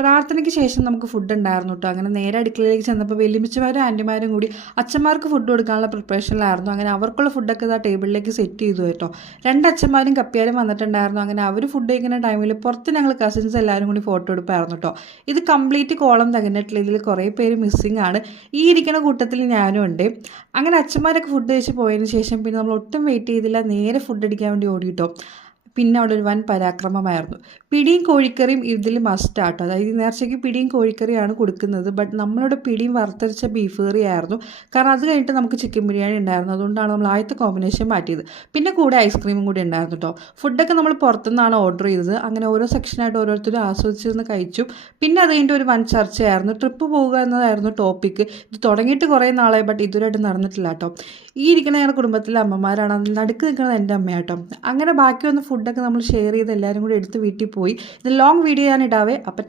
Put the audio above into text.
പ്രാർത്ഥനയ്ക്ക് ശേഷം നമുക്ക് ഫുഡ് ഉണ്ടായിരുന്നു കേട്ടോ. അങ്ങനെ നേരെ അടുക്കളയിലേക്ക് ചെന്നപ്പോൾ വലിയമ്മച്ചിമാരും ആൻറ്റിമാരും കൂടി അച്ഛന്മാർക്ക് ഫുഡ് കൊടുക്കാനുള്ള പ്രിപ്പറേഷനിലായിരുന്നു. അങ്ങനെ അവർക്കുള്ള ഫുഡൊക്കെ ഇതാ ടേബിളിലേക്ക് സെറ്റ് ചെയ്തു കേട്ടോ. അച്ഛന്മാരും കപ്പിയാരും വന്നിട്ടുണ്ടായിരുന്നു. അങ്ങനെ അവർ ഫുഡ് കഴിക്കുന്ന ടൈമിൽ പുറത്ത് ഞങ്ങൾ കസിൻസ് എല്ലാവരും കൂടി ഫോട്ടോ എടുപ്പായിരുന്നു കേട്ടോ. ഇത് കംപ്ലീറ്റ് കോളം തികഞ്ഞിട്ടില്ല. ഇതിൽ കുറേ പേര് മിസ്സിങ് ആണ്. ഈ ഇരിക്കുന്ന കൂട്ടത്തിൽ ഞാനും ഉണ്ട്. അങ്ങനെ അച്ഛന്മാരൊക്കെ ഫുഡ് കഴിച്ച് പോയതിന് ശേഷം പിന്നെ നമ്മൾ ഒട്ടും വെയിറ്റ് ചെയ്തില്ല, നേരെ ഫുഡ് അടിക്കാൻ വേണ്ടി ഓടിയിട്ടോ. പിന്നെ അവിടെ ഒരു വൻ പരാക്രമമായിരുന്നു. പിടിയും കോഴിക്കറിയും ഇതിൽ മസ്റ്റാട്ടോ. അതായത് നേർച്ചയ്ക്ക് പിടിയും കോഴിക്കറിയാണ് കൊടുക്കുന്നത്. ബട്ട് നമ്മളുടെ പിടിയും വറുത്തരച്ച ബീഫ് കറി ആയിരുന്നു. കാരണം അത് കഴിഞ്ഞിട്ട് നമുക്ക് ചിക്കൻ ബിരിയാണി ഉണ്ടായിരുന്നു. അതുകൊണ്ടാണ് നമ്മൾ ആദ്യത്തെ കോമ്പിനേഷൻ മാറ്റിയത്. പിന്നെ കൂടെ ഐസ്ക്രീമും കൂടി ഉണ്ടായിരുന്നു കേട്ടോ. ഫുഡൊക്കെ നമ്മൾ പുറത്തുനിന്നാണ് ഓർഡർ ചെയ്തത്. അങ്ങനെ ഓരോ സെക്ഷനായിട്ട് ഓരോരുത്തരും ആസ്വദിച്ചിരുന്ന് കഴിച്ചു. പിന്നെ അത് കഴിഞ്ഞിട്ട് ഒരു വൻ ചർച്ചയായിരുന്നു. ട്രിപ്പ് പോവുക എന്നതായിരുന്നു ടോപ്പിക്ക്. ഇത് തുടങ്ങിയിട്ട് കുറേ നാളായി, ബട്ട് ഇതുവരെയായിട്ട് നടന്നിട്ടില്ല കേട്ടോ. ഈ ഇരിക്കുന്ന ഞങ്ങളുടെ കുടുംബത്തിലെ അമ്മമാരാണ്. അതിൽ നടുക്ക് നിൽക്കുന്നത് എൻ്റെ അമ്മയാട്ടോ. അങ്ങനെ ബാക്കി വന്ന ഫുഡൊക്കെ നമ്മൾ ഷെയർ ചെയ്ത് എല്ലാവരും കൂടി എടുത്ത് വീട്ടിൽ പോയി. ഇത് ലോങ് വീഡിയോ ഞാൻ ഇടാവേ. അപ്പം